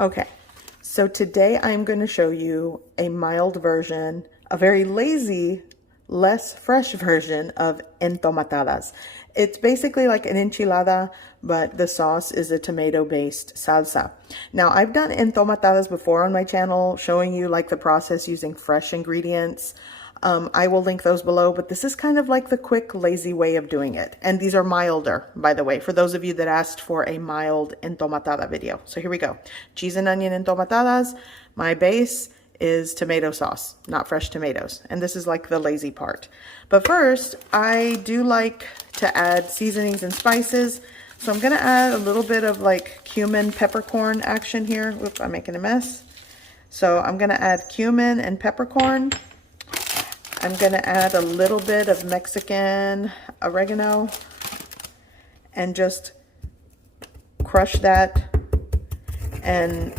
Okay, so today I'm going to show you a mild version, a very lazy, less fresh version of entomatadas. It's basically like an enchilada, but the sauce is a tomato-based salsa. Now, I've done entomatadas before on my channel, showing you like the process using fresh ingredients. I will link those below, but this is kind of like the quick, lazy way of doing it. And these are milder, by the way, for those of you that asked for a mild entomatada video. So here we go. Cheese and onion entomatadas. My base is tomato sauce, not fresh tomatoes. And this is like the lazy part. But first, I do like to add seasonings and spices. So I'm gonna add a little bit of like cumin peppercorn action here. Whoop, I'm making a mess. So I'm gonna add cumin and peppercorn. I'm gonna add a little bit of Mexican oregano and just crush that and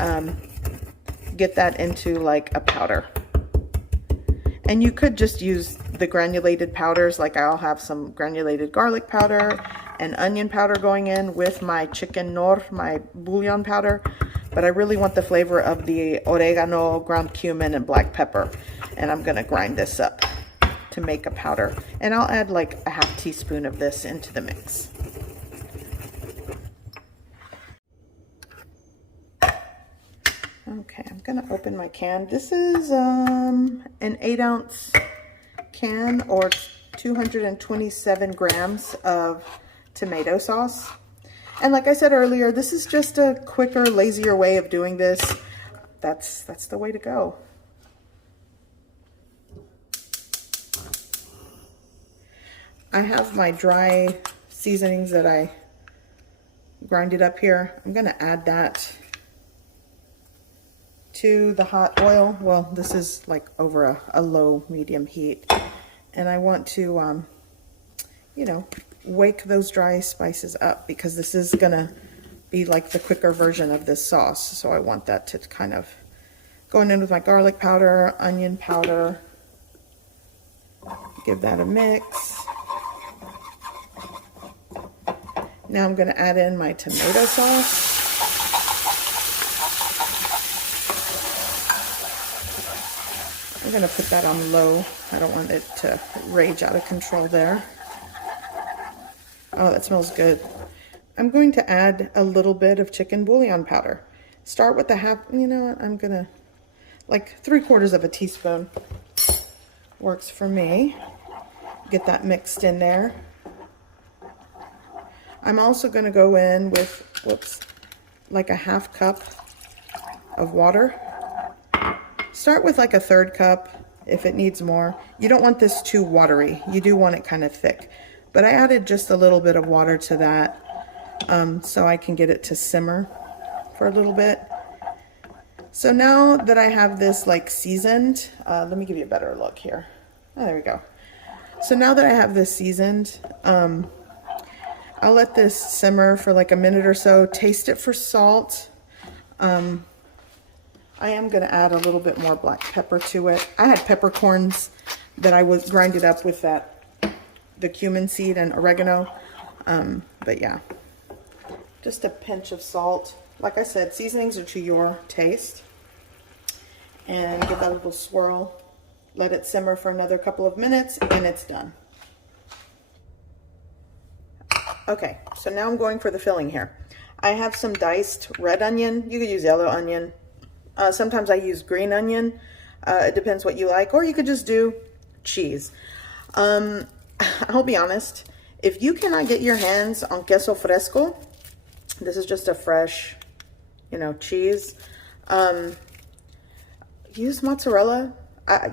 get that into like a powder. And you could just use the granulated powders, like I'll have some granulated garlic powder and onion powder going in with my chicken nor, my bouillon powder. But I really want the flavor of the oregano, ground cumin, and black pepper. And I'm gonna grind this up to make a powder. And I'll add like a half teaspoon of this into the mix. Okay, I'm gonna open my can. This is an 8-ounce can or 227 grams of tomato sauce. And like I said earlier, this is just a quicker, lazier way of doing this. That's the way to go. I have my dry seasonings that I grinded up here. I'm gonna add that to the hot oil. Well, this is like over a low medium heat. And I want to, you know, wake those dry spices up because this is gonna be like the quicker version of this sauce. So I want that to kind of going in with my garlic powder, onion powder, give that a mix. Now I'm gonna add in my tomato sauce. I'm gonna put that on low. I don't want it to rage out of control there. Oh, that smells good. I'm going to add a little bit of chicken bouillon powder. Start with the half, you know what, I'm gonna, like 3/4 of a teaspoon works for me. Get that mixed in there. I'm also gonna go in with, whoops, like a half cup of water. Start with like a 1/3 cup if it needs more. You don't want this too watery. You do want it kind of thick. But I added just a little bit of water to that so I can get it to simmer for a little bit. So now that I have this like seasoned, let me give you a better look here. Oh, there we go. So now that I have this seasoned, I'll let this simmer for like a minute or so. Taste it for salt. I am going to add a little bit more black pepper to it. I had peppercorns that I was grinded up with that, the cumin seed and oregano. But yeah, just a pinch of salt. Like I said, seasonings are to your taste. And give that a little swirl. Let it simmer for another couple of minutes and it's done. Okay, so now I'm going for the filling here. I have some diced red onion. You could use yellow onion. Sometimes I use green onion. It depends what you like. Or you could just do cheese. I'll be honest. If you cannot get your hands on queso fresco, this is just a fresh, you know, cheese. Use mozzarella.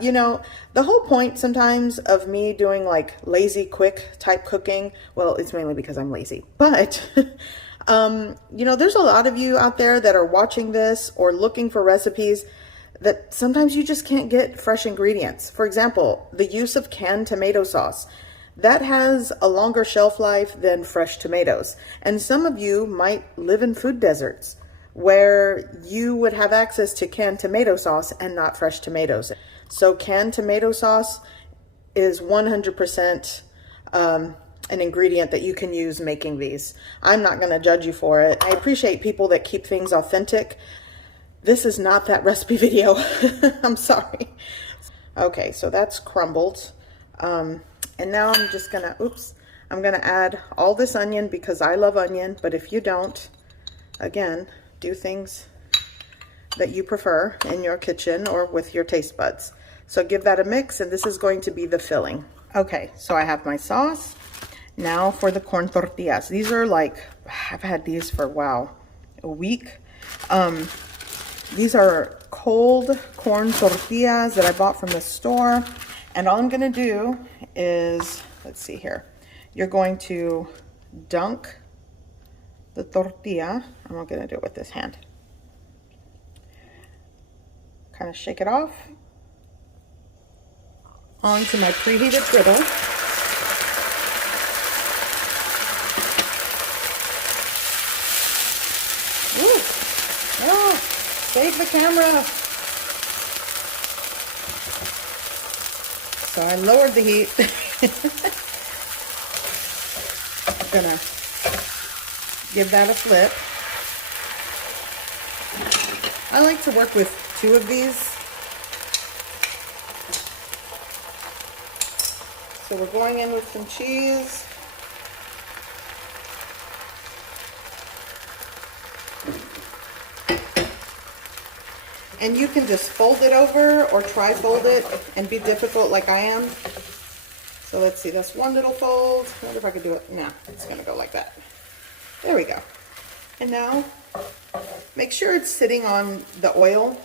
You know, the whole point sometimes of me doing like lazy, quick type cooking, well, it's mainly because I'm lazy. But you know, there's a lot of you out there that are watching this or looking for recipes that sometimes you just can't get fresh ingredients. For example, the use of canned tomato sauce. That has a longer shelf life than fresh tomatoes. And some of you might live in food deserts where you would have access to canned tomato sauce and not fresh tomatoes. So canned tomato sauce is 100% an ingredient that you can use making these. I'm not going to judge you for it. I appreciate people that keep things authentic. This is not that recipe video. I'm sorry. Okay, so that's crumbled. And now I'm just gonna, I'm gonna add all this onion because I love onion, but if you don't, again, do things that you prefer in your kitchen or with your taste buds. So give that a mix, and this is going to be the filling. Okay, so I have my sauce. Now for the corn tortillas. These are like, I've had these for, wow, a week. These are cold corn tortillas that I bought from the store. And all I'm gonna do is, let's see here. You're going to dunk the tortilla. I'm not gonna do it with this hand. Kind of shake it off onto my preheated griddle. Ooh. Oh, save the camera. So I lowered the heat. I'm gonna give that a flip. I like to work with 2 of these. So we're going in with some cheese. And you can just fold it over or tri-fold it and be difficult like I am. So let's see, that's one little fold. I wonder if I could do it. Nah, it's gonna go like that. There we go. And now, make sure it's sitting on the oil.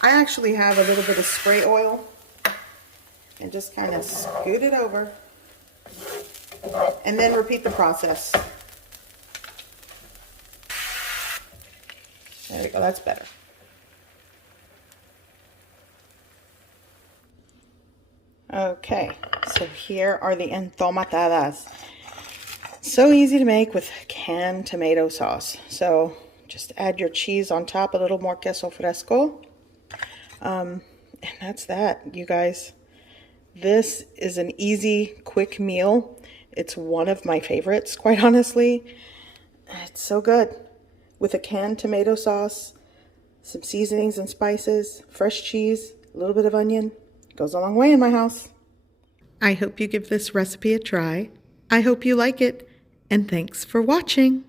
I actually have a little bit of spray oil. And just kind of scoot it over. And then repeat the process. There we go, that's better. Okay, so here are the entomatadas. So easy to make with canned tomato sauce. So just add your cheese on top, a little more queso fresco. And that's that, you guys. This is an easy, quick meal. It's one of my favorites, quite honestly. It's so good. With a canned tomato sauce, some seasonings and spices, fresh cheese, a little bit of onion. Goes a long way in my house. I hope you give this recipe a try. I hope you like it, and thanks for watching.